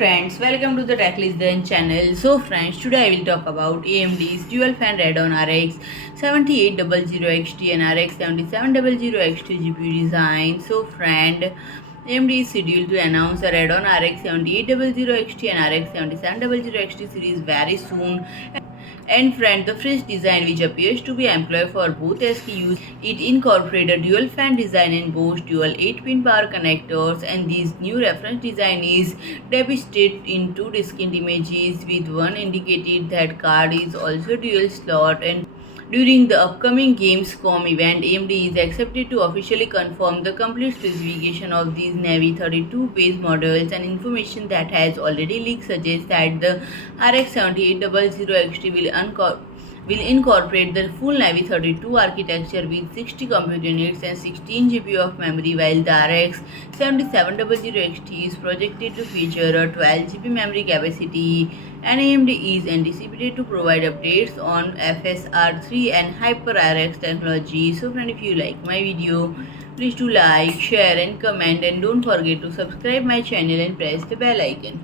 friends, welcome to the TechListen channel. So friends, today I will talk about AMD's dual fan Radeon RX 7800XT and RX 7700XT GPU design. So friend, AMD is scheduled to announce the Radeon RX 7800XT and RX 7700XT series very soon. And friend, the fresh design which appears to be employed for both SKUs, it incorporates a dual fan design and boasts dual 8-pin power connectors, and this new reference design is depicted in two distinct images, with one indicated that card is also dual slot. And during the upcoming Gamescom event, AMD is expected to officially confirm the complete specification of these Navy 32 base models, and information that has already leaked suggests that the RX 7800XT will incorporate the full Navy 32 architecture with 60 compute units and 16 GB of memory, while the RX 7700XT is projected to feature a 12 GB memory capacity. And AMD is anticipated to provide updates on FSR3 and HyperRX technology. So friend, if you like my video, please do like, share and comment, and don't forget to subscribe my channel and press the bell icon.